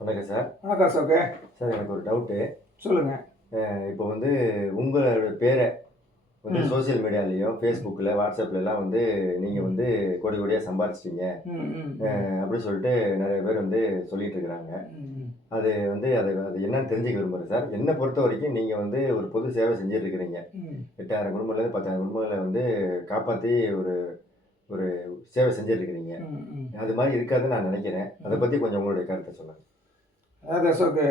வணக்கம் சார். வணக்கம் அசோக்கு. சார் எனக்கு ஒரு டவுட்டு. சொல்லுங்கள். இப்போ வந்து உங்களோட பேரை வந்து ம் சோசியல் மீடியாலேயும் ஃபேஸ்புக்கில் வாட்ஸ்அப்லலாம் வந்து நீங்கள் ம் வந்து கோடி கோடியாக சம்பாரிச்சிட்டீங்க ம் ம் ம் அப்படின்னு சொல்லிட்டு நிறைய பேர் வந்து சொல்லிட்டு இருக்கிறாங்க. ம் அது வந்து அது என்னன்னு தெரிஞ்சுக்க விரும்புகிறேன் சார். என்னை பொறுத்த வரைக்கும் நீங்கள் வந்து ஒரு பொது சேவை செஞ்சுட்டு இருக்கிறீங்க. ம் 8000 குடும்பங்கள்லேருந்து 10,000 குடும்பங்களை வந்து காப்பாற்றி ஒரு ஒரு சேவை செஞ்சுட்டு இருக்கிறீங்க. ம் ம் அது மாதிரி இருக்காதுன்னு நான் நினைக்கிறேன். அதை ம். பற்றி கொஞ்சம் உங்களுடைய கருத்தை சொல்லுங்கள். அதாவது அசோக்கு,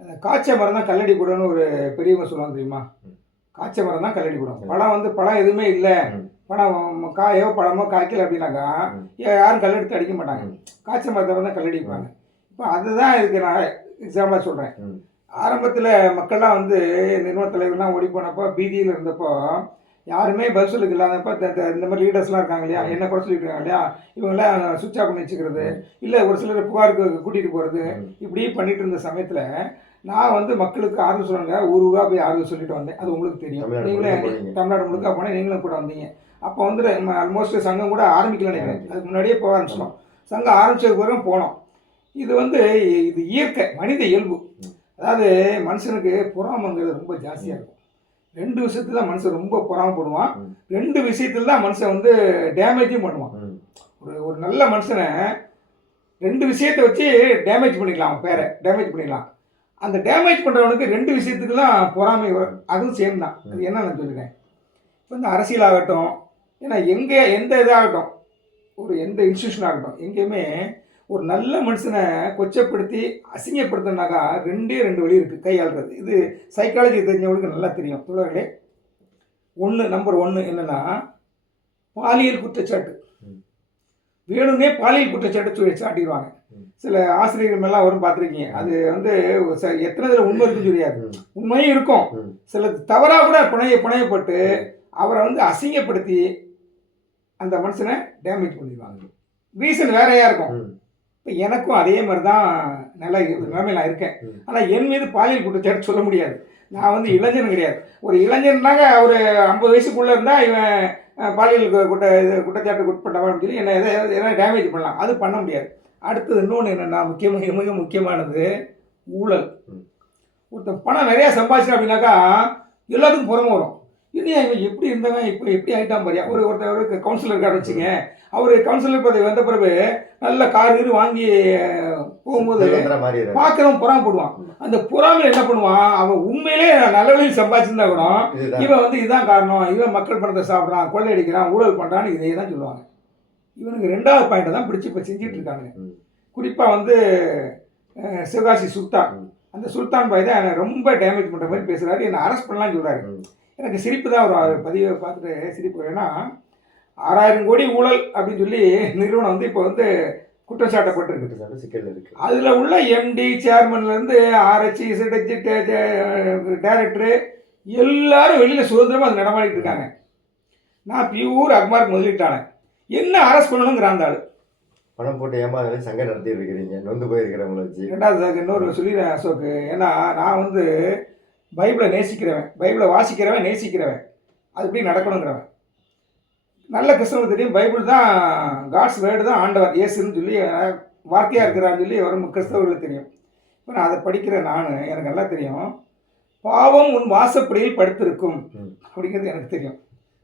அந்த காய்ச்ச மரம் தான் கல்லடி கூடன்னு ஒரு பெரியவங்க சொல்லுவாங்க தெரியுமா? ம். காய்ச்ச மரம் தான் கல்லடி கூடம். ம். பழம் எதுவுமே இல்லை, ம். பழம் காயோ பழமோ காய்க்கல அப்படின்னாக்கா ம். யாரும் கல்லெடுத்து அடிக்க மாட்டாங்க. ம். காய்ச்ச மரத்தை தான் கல்லடிப்பாங்க. இப்போ அதுதான் இதுக்கு நான் எக்ஸாம்பிளாக சொல்கிறேன். ம். ஆரம்பத்தில் மக்கள்லாம் வந்து நிறுவன தலைவர்லாம் ஓடி போனப்போ பீதியில் இருந்தப்போ யாருமே பதில் சொல்லுக்கு இல்லாதப்போ இந்த மாதிரி லீடர்ஸ்லாம் இருக்காங்க இல்லையா, என்ன குறை சொல்லிட்டு இருக்காங்க இல்லையா, இவங்களாம் சுவிட்ச் ஆஃப் பண்ணி வச்சுக்கிறது, இல்லை ஒரு சிலர் புகாருக்கு கூட்டிகிட்டு போகிறது, இப்படி பண்ணிட்டு இருந்த சமயத்தில் நான் வந்து மக்களுக்கு ஆறுதல் சொல்லுங்க, ஒரு ஊராக போய் ஆறுதல் சொல்லிட்டு வந்தேன். அது உங்களுக்கு தெரியும். நீங்களே தமிழ்நாடு முழுக்க போனேன், நீங்களும் கூட வந்தீங்க. அப்போ வந்து ஆல்மோஸ்ட் சங்கம் கூட ஆரம்பிக்கல நினைக்கிறேன், அதுக்கு முன்னாடியே போக ஆரம்பிச்சிட்டோம். சங்கம் ஆரம்பிச்சதுக்கு பிறகு போனோம். இது வந்து இது இயற்கை, மனித இயல்பு. அதாவது மனுஷனுக்கு பொறாமைங்கிறது ரொம்ப ஜாஸ்தியாக இருக்கும். 2 விஷயத்துல தான் மனுஷன் ரொம்ப பொறாமப்படுவான். 2 விஷயத்துல தான் மனுஷன் வந்து டேமேஜும் பண்ணுவான். ஒரு நல்ல மனுஷனை 2 விஷயத்தை வச்சு டேமேஜ் பண்ணிக்கலாம், அவன் பேரை டேமேஜ் பண்ணிக்கலாம். அந்த டேமேஜ் பண்ணுறவனுக்கு 2 விஷயத்துக்கு தான் பொறாமை வரும், அதுவும் சேம் தான். அது என்ன நான் சொல்லிடுறேன், இப்போ இந்த அரசியல் ஆகட்டும், ஏன்னா எந்த இதாகட்டும், எந்த இன்ஸ்டியூஷன் ஆகட்டும், எங்கேயுமே ஒரு நல்ல மனுஷனை கொச்சப்படுத்தி அசிங்கப்படுத்தினாக்கா 2 வழி இருக்குது கையாளுறது. இது சைக்காலஜி தெரிஞ்சவங்களுக்கு நல்லா தெரியும் தோழர்களே. நம்பர் 1 என்னென்னா பாலியல் குற்றச்சாட்டு. வேணும்னே பாலியல் குற்றச்சாட்டு சாட்டிடுவாங்க. சில ஆசிரியர்கள் மேலாம் வரும் பார்த்துருக்கீங்க. அது வந்து எத்தனை இதில் உண்மை இருக்குன்னு தெரியாது, உண்மையும் இருக்கும். சில தவறாக கூட புனையப்பட்டு அவரை வந்து அசிங்கப்படுத்தி அந்த மனுஷனை டேமேஜ் பண்ணிடுவாங்க. ரீசன் வேறையாக இருக்கும். இப்போ எனக்கும் அதே மாதிரி தான் நிலைமையில் நான் இருக்கேன். ஆனால் என் மீது பாலியல் குற்றச்சாட்டு சொல்ல முடியாது. நான் வந்து இளைஞன் கிடையாது. ஒரு இளைஞன்னாங்க ஒரு 50 வயசுக்குள்ளே இருந்தால் இவன் பாலியல் குற்றச்சாட்டுக்கு உட்பட்டவன் சொல்லி என்னை எதாவது டேமேஜ் பண்ணலாம், அது பண்ண முடியாது. அடுத்தது இன்னொன்று என்னென்னா மிக முக்கியமானது ஊழல். ஒருத்தன் பணம் நிறையா சம்பாதிச்சா அப்படின்னாக்கா எல்லாத்துக்கும் பொறுமை வரும். இல்லையா இவன் எப்படி இருந்தவன் இப்போ எப்படி ஆகிட்டான் பாரியா. ஒருத்தர் கவுன்சிலர் இருக்காரு வச்சுங்க, அவர் கவுன்சிலர் பதவி வந்த பிறகு நல்ல கார் வாங்கி போகும்போது பார்க்குறவன் பொறாமப்படுவான். அந்த பொறாமையில் என்ன பண்ணுவான், அவன் உண்மையிலே நல்ல வழியில் சம்பாதிச்சிருந்தா கூட இவன் வந்து இதுதான் காரணம், இவன் மக்கள் பணத்தை சாப்பிட்றான், கொள்ளையடிக்கிறான், ஊழல் பண்ணுறான்னு இதையே தான் சொல்லுவாங்க. இவனுக்கு 2வது பாயிண்ட்டை தான் பிடிச்சி இப்போ செஞ்சுட்டு இருக்காங்க. குறிப்பாக வந்து சிவகாசி சுல்தான், அந்த சுல்தான் பாய் தான் என்னை ரொம்ப டேமேஜ் பண்ணுற மாதிரி பேசுகிறாரு, என்னை அரெஸ்ட் பண்ணலான்னு சொல்கிறாரு. எனக்கு சிரிப்பு தான் வரும் பதிவை பார்த்துட்டு, சிரிப்பு. ஏன்னா 6000 கோடி ஊழல் அப்படின்னு சொல்லி நிறுவனம் வந்து இப்போ வந்து குற்றம் சாட்டப்பட்டிருக்கு, சிக்கல் இருக்குது. அதில் உள்ள எம்டி சேர்மன்லேருந்து ஆர்ஹெச் இசட்ஹெச் டைரக்டரு எல்லாரும் வெளியில் சுதந்திரமாக அது நடமாடிட்டு இருக்காங்க. நான் பியூர் அக்மார்க் முதலீட்டானேன், என்ன அரெஸ்ட் பண்ணணுங்கிற அந்த ஆள். பணம் போட்டு ஏமாந்தாலும் சங்கம் நடத்திட்டு இருக்கிறீங்க, நொந்து போயிருக்கிறவங்கள வச்சு. 2வது இன்னொரு சொல்லிடுறேன் அசோக்கு. ஏன்னா நான் வந்து பைபிளை நேசிக்கிறவன், பைபிளை வாசிக்கிறவன், நேசிக்கிறவன், அது இப்படி நடக்கணுங்கிறவன். நல்ல கிறிஸ்தவனுக்கு தெரியும் பைபிள் தான் காட்ஸ் வேர்டு தான் ஆண்டவர் இயேசுன்னு சொல்லி வார்த்தையாக இருக்கிறான்னு சொல்லி வரும் கிறிஸ்தவர்களுக்கு தெரியும். இப்போ நான் அதை படிக்கிற எனக்கு நல்லா தெரியும். பாவம் உன் வாசப்படியில் படுத்திருக்கும் அப்படிங்கிறது எனக்கு தெரியும்.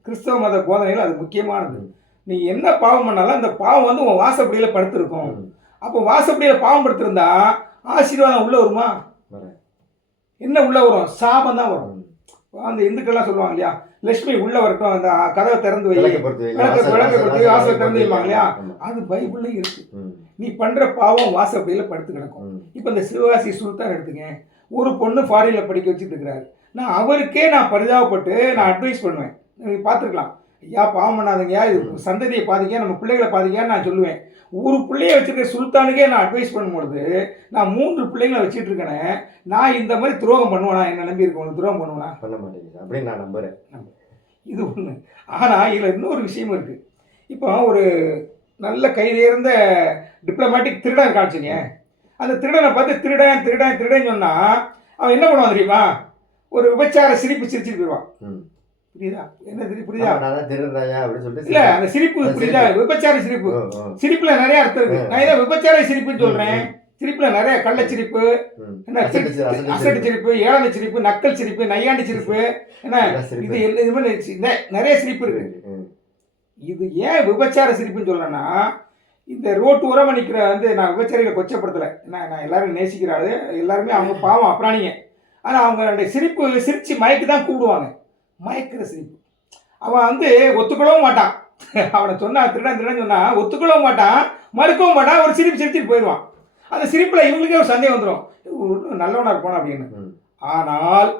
கிறிஸ்தவ மத போதனைகள் அது முக்கியமானது. நீ என்ன பாவம் பண்ணாலும் அந்த பாவம் வந்து உன் வாசப்படியில் படுத்திருக்கும். அப்போ வாசப்படியில் பாவம் படுத்திருந்தா ஆசீர்வாதம் உள்ளே வருமா? என்ன உள்ளே வரும்? சாபம் தான் வரும். அந்த இந்துக்கள்லாம் சொல்லுவாங்க இல்லையா, லட்சுமி உள்ளே வரட்டும், அந்த கதவை திறந்து வை, விளக்கப்படுத்தி வாசலை திறந்து வைப்பாங்க இல்லையா, அது பைபிள்லையும் இருக்கு. நீ பண்ணுற பாவம் வாசப்படியில் படுத்து கிடக்கும். இப்போ இந்த சிவகாசி சுல்தான் எடுத்துங்க, ஒரு பொண்ணு ஃபாரினில் படிக்க வச்சுட்டு இருக்கிறாரு. நான் அவருக்கே பரிதாபப்பட்டு நான் அட்வைஸ் பண்ணுவேன். நீங்கள் பார்த்துருக்கலாம், ஐயா பாவம் பண்ணாதீங்க, இது சந்ததியை பாதிக்க, நம்ம பிள்ளைகளை பாதிக்கான்னு நான் சொல்லுவேன். ஒரு பிள்ளைய வச்சுருக்க சுல்தானுக்கே நான் அட்வைஸ் பண்ணும்பொழுது நான் 3 பிள்ளைங்களை வச்சுட்டு இருக்கேனே, நான் இந்த மாதிரி துரோகம் பண்ணுவேனா? என்ன நம்பி இருக்கவனுக்கு துரோகம் பண்ணுவேனா? பண்ண மாட்டேங்குது அப்படின்னு நான் நம்புகிறேன். இது ஒன்று. ஆனால் இதில் இன்னொரு விஷயமும் இருக்குது. இப்போ ஒரு நல்ல கைதேர்ந்த டிப்ளமேட்டிக் திருடன் காமிச்சிங்க, அந்த திருடனை பார்த்து திருடன் திருடன் திருடன் சொன்னால் அவன் என்ன பண்ணுவான் தெரியுமா? ஒரு விபச்சார சிரிச்சிட்டு போயிடுவான். புரியுதா? என்ன புரியுதா? இல்ல, அந்த சிரிப்பு புரியுதா? விபச்சார சிரிப்பு. சிரிப்புல நிறைய அர்த்தம் இருக்கு. நான் ஏதோ விபச்சார சிரிப்புன்னு சொல்றேன். சிரிப்புல நிறைய கள்ளச்சிரிப்பு, ம். என்ன அசட்டு அசட்டு சிரிப்பு. சிரிப்பு, ஏளன சிரிப்பு, நக்கல் சிரிப்பு, நையாண்டி சிரிப்பு, என்ன எல்லாம் சிரிப்பு. இது மாதிரி நிறைய சிரிப்பு இருக்கு. ம். இது ஏன் விபச்சார சிரிப்புன்னு சொல்றேன்னா, இந்த ரோட்டோரமா நிக்கிற வந்து நான் விபச்சாரிகளை கொச்சப்படுத்தல. நான் எல்லாரும் நேசிக்கிற ஆளு. எல்லாருமே அவங்க பாவம் அப்ராணிங்க. ஆனா அவங்களுடைய சிரிப்பு சிரிச்சு மயக்கி தான் கூப்பிடுவாங்க. மயக்கிற சிரிப்பு. அவன் வந்து ஒத்துக்கொள்ளவும் மாட்டான். அவனை சொன்னா திருடன் திருடன் சொன்னா ஒத்துக்கொள்ளவும் மாட்டான், மறுக்கவும் மாட்டான். ஒரு சிரிப்பு சிரிச்சுட்டு போயிடுவான். அந்த சிரிப்புல இவங்களுக்கே ஒரு சந்தேகம் வந்துடும், நல்லவனா இருப்பானா அப்படின்னு. ம். ஆனால்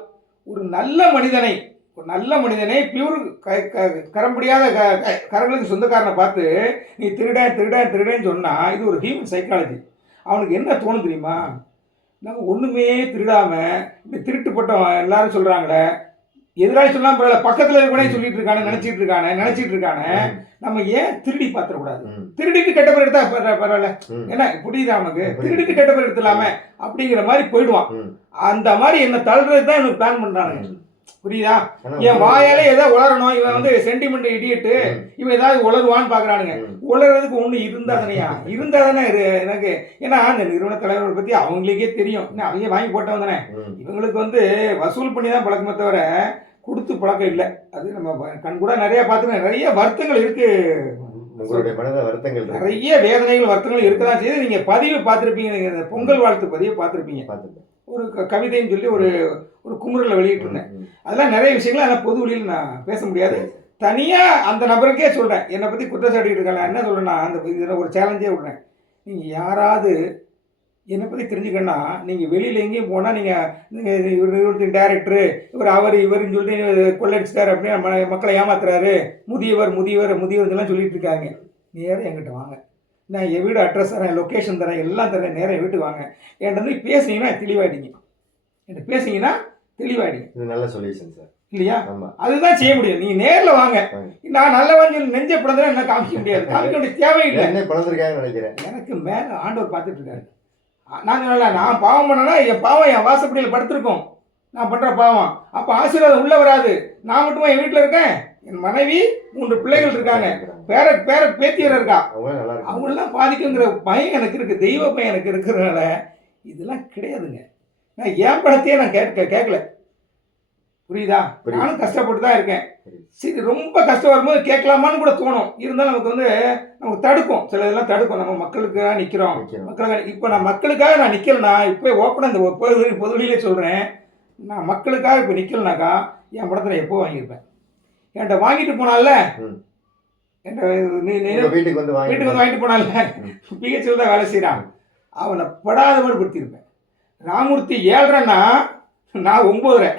ஒரு நல்ல மனிதனை, ஒரு நல்ல மனிதனை பியூர் கரம்படியாத கரங்களுக்கு சொந்தக்காரனை பார்த்து நீ திருடன் திருடன் திருடன்னு சொன்னா இது ஒரு ஹியூமன் சைக்காலஜி. அவனுக்கு என்ன தோணும் தெரியுமா? நம்ம ஒண்ணுமே திருடாம இப்படி திருட்டு போட்டவன் எல்லாரும் சொல்றாங்களே, எதிராளி சொல்லாம பரவாயில்ல, பக்கத்துல இருக்கவனே சொல்லிட்டு இருக்கானே, நினைச்சிட்டு இருக்கானே, ம். நம்ம ஏன் திருடி பாத்திரக்கூடாது? ம். திருடிட்டு கெட்ட பேர் எடுத்தா பரவாயில்ல, ம். என்ன புரியுதா அவனுக்கு? புரியுது. திருடிட்டு கெட்ட பேர் எடுத்துலாமே அப்படிங்கிற மாதிரி போயிடுவான். ம். அந்த மாதிரி என்ன தள்ளுறது தான் எனக்கு பிளான் பண்றானுங்க. ம். புரியுதா? ஆனா என் வாயாலே ஏதாவது உளரணும், இவன் வந்து சென்டிமெண்ட் இடியட்டு, ம். இவன் ஏதாவது உளருவான்னு பாக்குறானுங்க. ம். உளறதுக்கு ஒண்ணு இருந்தா தானையா, இருந்தா தானே எனக்கு. ஏன்னா அந்த நிறுவன தலைவரை பத்தி அவங்களுக்கே தெரியும், என்ன அவங்க வாங்கி போட்டவன் தானே. ம். இவங்களுக்கு வந்து வசூல் பண்ணி தான் பழக்கமே தவிர கொடுத்து பழக்கம் இல்லை. அது நம்ம கண் கூட நிறைய பார்த்து நிறைய வருத்தங்கள் இருக்கு. உங்களுடைய மனத வருத்தங்கள் இருக்கு. நிறைய வேதனைகள் வருத்தங்கள் இருக்கதான் செய்யுது. நீங்க பதிவு பார்த்துருப்பீங்க, நீங்க இந்த பொங்கல் வாழ்த்து பதிவு பார்த்துருப்பீங்க. பார்த்துட்டேன். ஒரு கவிதைன்னு சொல்லி ஒரு ஒரு குமுறலை வெளியிட்டு இருந்தேன். ம். அதெல்லாம் நிறைய விஷயங்கள் ஆனால் பொது வழியில் நான் பேச முடியாது. தனியா அந்த நபருக்கே சொல்றேன், என்னை பத்தி குற்றச்சாட்டிட்டு இருக்காங்க. என்ன சொல்றேன்னா, அந்த இதில் ஒரு சேலஞ்சே விடுறேன். நீங்க யாராவது என்னை பற்றி தெரிஞ்சுக்கணும்னா, நீங்கள் வெளியில் எங்கேயும் போனால் நீங்கள் இவர் நிறுவனத்தின் டைரக்டரு, இவர் அவர் இவருன்னு சொல்லிட்டு கொள்ளடிச்சிட்டாரு அப்படின்னு மக்களை ஏமாத்துறாரு, முதியவர் முதியவர் முதியவர்லாம் சொல்லிட்டு இருக்காங்க. நேரம் என்கிட்ட வாங்க, நான் என் வீடு அட்ரஸ் தரேன், லொக்கேஷன் தரேன், எல்லாம் தரேன், நேரம் என் வீட்டுக்கு வாங்க. என்கிட்ட வந்து பேசுனீங்கன்னா தெளிவாயிட்டீங்க, என்கிட்ட பேசுனீங்கன்னா தெளிவாயிடுங்க. இது நல்ல சொல்யூஷன் சார். இல்லையா? ஆமா. அதுதான் செய்ய முடியும். நீங்க நேர்ல வாங்க. வாங்க. நான் நல்லவன் சொல்லி நெஞ்ச பிளந்தா என்ன காமிக்க முடியாது, காமிக்க வேண்டிய தேவையில்லை. என்ன பிளந்திருக்காங்கன்னு நினைக்கிறேன். எனக்கு மேல ஆண்டவர் பார்த்துட்டு இருக்காரு. நான் சொல்லல, நான் பாவம் பண்ணனா என் பாவம் என் வாசப்படியில் படுத்திருக்கோம், நான் பண்ற பாவம். அப்ப ஆசீர்வாதம் உள்ள வராது. நான் மட்டுமா என் வீட்டுல இருக்கேன், என் மனைவி 3 பிள்ளைகள் இருக்காங்க, பேர பேத்தியர் இருக்கா, அவங்க நல்லா இருக்கு. அவங்களெல்லாம் பாதிக்குங்கிற பயம் எனக்கு இருக்கு, தெய்வ பயம் எனக்கு இருக்கிறதுனால இதெல்லாம் கிடையாதுங்க. நான் என் பணத்தையே நான் கேட்கல. புரியுதா? நானும் கஷ்டப்பட்டு தான் இருக்கேன். சரி, ரொம்ப கஷ்டம் வரும்போது கேட்கலாமான்னு கூட தோணும். இருந்தாலும் நமக்கு வந்து நமக்கு தடுக்கும், சில இதெல்லாம் தடுக்கும். நம்ம மக்களுக்காக நிற்கிறோம், மக்களுக்காக. இப்போ நான் மக்களுக்காக நான் நிற்கலனா, இப்போ ஓப்பனாக இந்த பொது வழியிலே சொல்கிறேன், நான் மக்களுக்காக இப்போ நிற்கலனாக்கா என் படத்தில் எப்போ வாங்கியிருப்பேன். என்கிட்ட வாங்கிட்டு போனால, என்கிட்ட வீட்டுக்கு வந்து வாங்கிட்டு போனால, பிஹெச்ல தான் வேலை செய்கிறான், அவனை படாதபாடு படுத்தியிருப்பேன். ராமூர்த்தி 7:30ன்னா நான் 9:30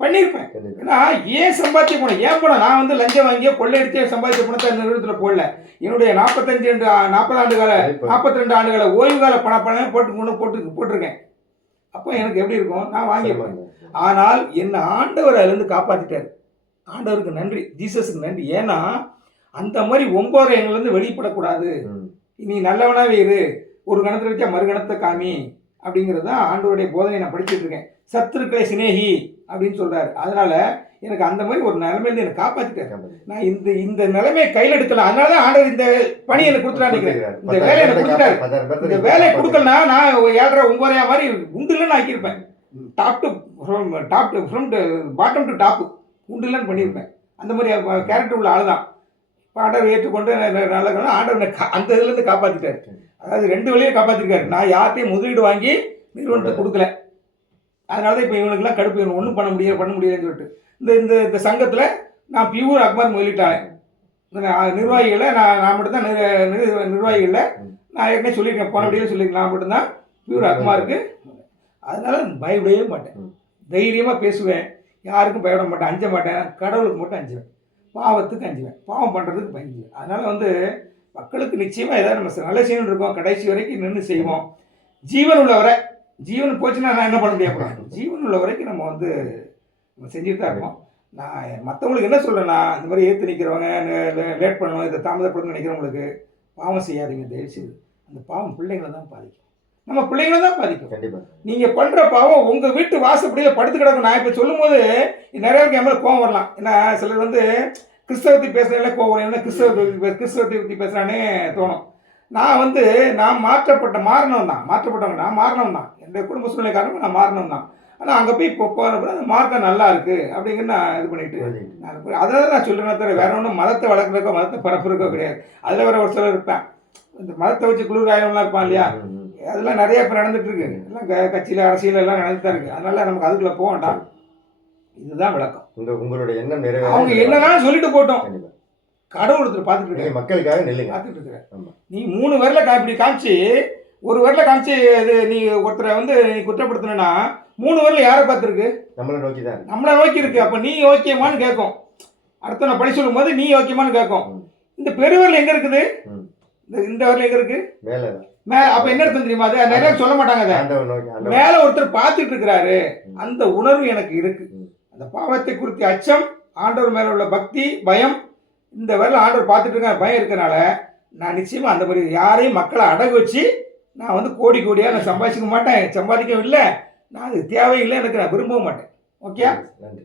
பண்ணியிருப்பேன். ஏன்னா ஏன் சம்பாதிச்ச பணம், ஏன் பணம் நான் வந்து லஞ்சம் வாங்கியோ கொள்ளையடிச்சே சம்பாதிச்ச பணத்தை அந்த நிறுவனத்தில் போடல. என்னுடைய 40 ஆண்டுகால ஓய்வு கால பணம் போட்டிருக்கேன். அப்போ எனக்கு எப்படி இருக்கும், நான் வாங்கியிருப்பேன். ஆனால் என்னை ஆண்டவர் அதுலேருந்து காப்பாற்றிட்டார். ஆண்டவருக்கு நன்றி, ஜீசஸுக்கு நன்றி. ஏன்னா அந்த மாதிரி 9:30 எங்கள்லேருந்து வெளிப்படக்கூடாது. நீ நல்லவனாவே இரு, ஒரு கணத்தில் வச்சா மறு கணத்தை காமி அப்படிங்கிறது தான் ஆண்டவருடைய போதனை நான் படிச்சுட்டு இருக்கேன். சத்துருக்களை சிநேகி அப்படின்னு சொல்றாரு. அதனால எனக்கு அந்த மாதிரி ஒரு நிலைமையில எனக்கு காப்பாத்திட்டாரு. நான் இந்த நிலைமையை கையில் எடுக்கலாம். அதனாலதான் ஆண்டவர் இந்த பணி எனக்கு கொடுத்துட்டாரு, இந்த வேலையை எனக்கு கொடுத்துட்டாரு. இந்த வேலையை கொடுக்கலனா நான் 7:30 9:30 மாதிரி உண்டுலன்னு ஆக்கியிருப்பேன். Top to from bottom to top உண்டுலன்னு பண்ணியிருப்பேன். அந்த மாதிரி கேரக்டர் உள்ள ஆள் தான். ஆண்டவர் ஏற்றுக்கொண்டு நல்ல ஆண்டவர் அந்த இதுலேருந்து காப்பாற்றிட்டாரு. அதாவது 2 வழியை காப்பாற்றிருக்காரு. நான் யார்ட்டையும் முதலீடு வாங்கி நிறுவனத்தை கொடுக்கல. அதனால தான் இப்போ இவங்களுக்குலாம் கடுப்பு, இவங்க ஒன்றும் பண்ண முடியலன்னு சொல்லிட்டு இந்த சங்கத்தில் நான் பியூர் அக்மார் முதலீட்டாளேன். நிர்வாகிகளை நான் மட்டும்தான் நிர்வாகிகளில் நான் ஏற்கனவே சொல்லியிருக்கேன், போன வீடியோ சொல்லியிருக்கேன், நான் மட்டும்தான் பியூர் அக்மாருக்கு. அதனால பயப்படவே மாட்டேன், தைரியமாக பேசுவேன், யாருக்கும் பயப்பட மாட்டேன், அஞ்ச மாட்டேன். கடவுளுக்கு மட்டும் அஞ்சுவேன், பாவத்துக்கு அஞ்சுவேன், பாவம் பண்ணுறதுக்கு பயந்துவேன். அதனால் வந்து மக்களுக்கு நிச்சயமாக ஏதாவது நம்ம நல்ல செய்யணும்னு இருக்கோம், கடைசி வரைக்கும் நின்று செய்வோம். ஜீவன் உள்ள வரை, ஜீவன் போச்சுன்னா நான் என்ன பண்ண முடியாது, ஜீவன் உள்ள வரைக்கும் நம்ம வந்து நம்ம செஞ்சுட்டு தான் இருக்கோம். நான் மற்றவங்களுக்கு என்ன சொல்கிறேன்னா, இந்த மாதிரி ஏற்று நிற்கிறவங்க, லேட் பண்ணணும், இதை தாமதப்படுத்தணும்னு நினைக்கிறவங்களுக்கு பாவம் செய்யாதீங்க தயவுசெய்து. அந்த பாவம் பிள்ளைங்களை தான் பாதிக்கும், நம்ம பிள்ளைங்களை தான் பாதிக்கும். கண்டிப்பாக நீங்கள் பண்ணுற பாவம் உங்கள் வீட்டு வாசப்படியில் படுத்து கிடக்கும். நான் இப்போ சொல்லும் போது நிறைய பேருக்கு என் மேலே கோவம் வரலாம். ஏன்னா சிலர் வந்து கிறிஸ்தவத்தை பேசுறதுல கோவம் வரும், என்ன கிறிஸ்தவத்தை பற்றி பேசுகிறானே தோணும். நான் வந்து நான் மாறினவன் தான், மாற்றப்பட்டவங்க நான் மாறினவன் தான். என்னுடைய குடும்ப சூழ்நிலை காரணமாக நான் மாறினவன் தான். ஆனால் அங்கே போய் இப்போ போகிறப்ப அந்த மார்க்கம் நல்லா இருக்குது அப்படிங்கிற நான் இது பண்ணிட்டு அதனால நான் சொல்கிறேன் தவிர வேற ஒன்றும் மதத்தை வளர்க்குறக்கோ மதத்தை பரப்புறக்கோ கிடையாது. அதில் வேற ஒரு சிலர் இருப்பேன், இந்த மதத்தை வச்சு குளிர் ஆயம்லாம் இருப்பான் இல்லையா, அதெல்லாம் நிறைய இப்போ நடந்துட்டு இருக்கு. எல்லாம் கட்சியில் அரசியல் எல்லாம் நடந்துட்டு தான் இருக்குது. அதனால நமக்கு அதுக்குள்ளே போக வேண்டாம். இதுதான் விளக்கம். உங்களுடைய எண்ணம் அவங்க என்னதான் சொல்லிட்டு போட்டோம், கடவுள் ஒருத்தர் பார்த்துட்டு இருக்காரு, மக்களுக்காக நெல்லுங்க பார்த்துட்டு இருக்கிறேன். நீ 3 வரல இப்படி காமிச்சு, ஒரு வரல காமிச்சு இது நீ ஒருத்தரை வந்து நீ குற்றப்படுத்தினா 3 வரல யாரை பார்த்துருக்கு? நம்மளை நோக்கி தான், நம்மளை நோக்கி இருக்கு. அப்போ நீ ஓகேமான்னு கேட்கும். அடுத்த நான் பழி சொல்லும் போது நீ ஓகேமான்னு கேட்கும். இந்த பெருவரல் எங்க இருக்குது? இந்த வரல எங்க இருக்கு? மேல. அப்ப என்ன அர்த்தம் தெரியுமா? அது நிறைய சொல்ல மாட்டாங்க. அதை மேல ஒருத்தர் பார்த்துட்டு இருக்கிறாரு, அந்த உணர்வு எனக்கு இருக்கு. அந்த பாவத்தை குறித்த அச்சம், ஆண்டவர் மேல உள்ள பக்தி, பயம், இந்த வரல ஆண்டவர் பார்த்துட்டு இருக்க பயம் இருக்கனால நான் நிச்சயமா அந்த மாதிரி யாரையும் மக்களை அடகு வச்சு நான் வந்து கோடியா நான் சம்பாதிக்க மாட்டேன், சம்பாதிக்கவும் இல்லை, நான் அது தேவையில்லை, எனக்கு நான் விரும்பவும் மாட்டேன். ஓகே, நன்றி.